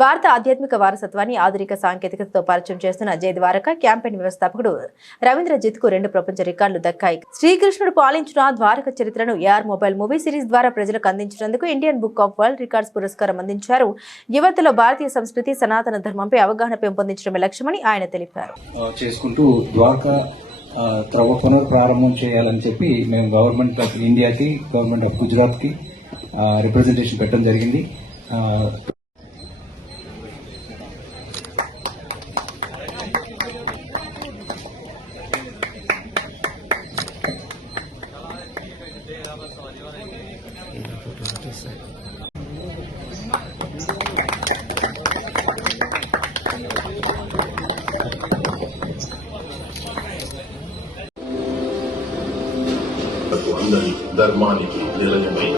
భారత ఆధ్యాత్మిక వారసత్వాన్ని ఆధునిక సాంకేతికతతో పరిచయం చేస్తున్న జై ద్వారకా క్యాంపెయిన్ వ్యవస్థాపకుడు రవీంద్రజిత్ కు 2 ప్రపంచ రికార్డులు దక్కాయి. శ్రీకృష్ణుడు పాలించిన ద్వారక చరిత్రను ఏఆర్ మొబైల్ మూవీ సిరీస్ ద్వారా ప్రజలకు అందించినందుకు Indian book of world records పురస్కారం అందించారు. యువతలో భారతీయ సంస్కృతి, సనాతన ధర్మంపై అవగాహన పెంపొందించడమే లక్ష్యమని ఆయన తెలిపారు. త్రవ పునఃప్రారంభం చేయాలని చెప్పి మేము గవర్నమెంట్ ఆఫ్ ఇండియాకి, గవర్నమెంట్ ఆఫ్ గుజరాత్కి రిప్రజెంటేషన్ పెట్టడం జరిగింది. అందరి ధర్మానికి నిలయమైన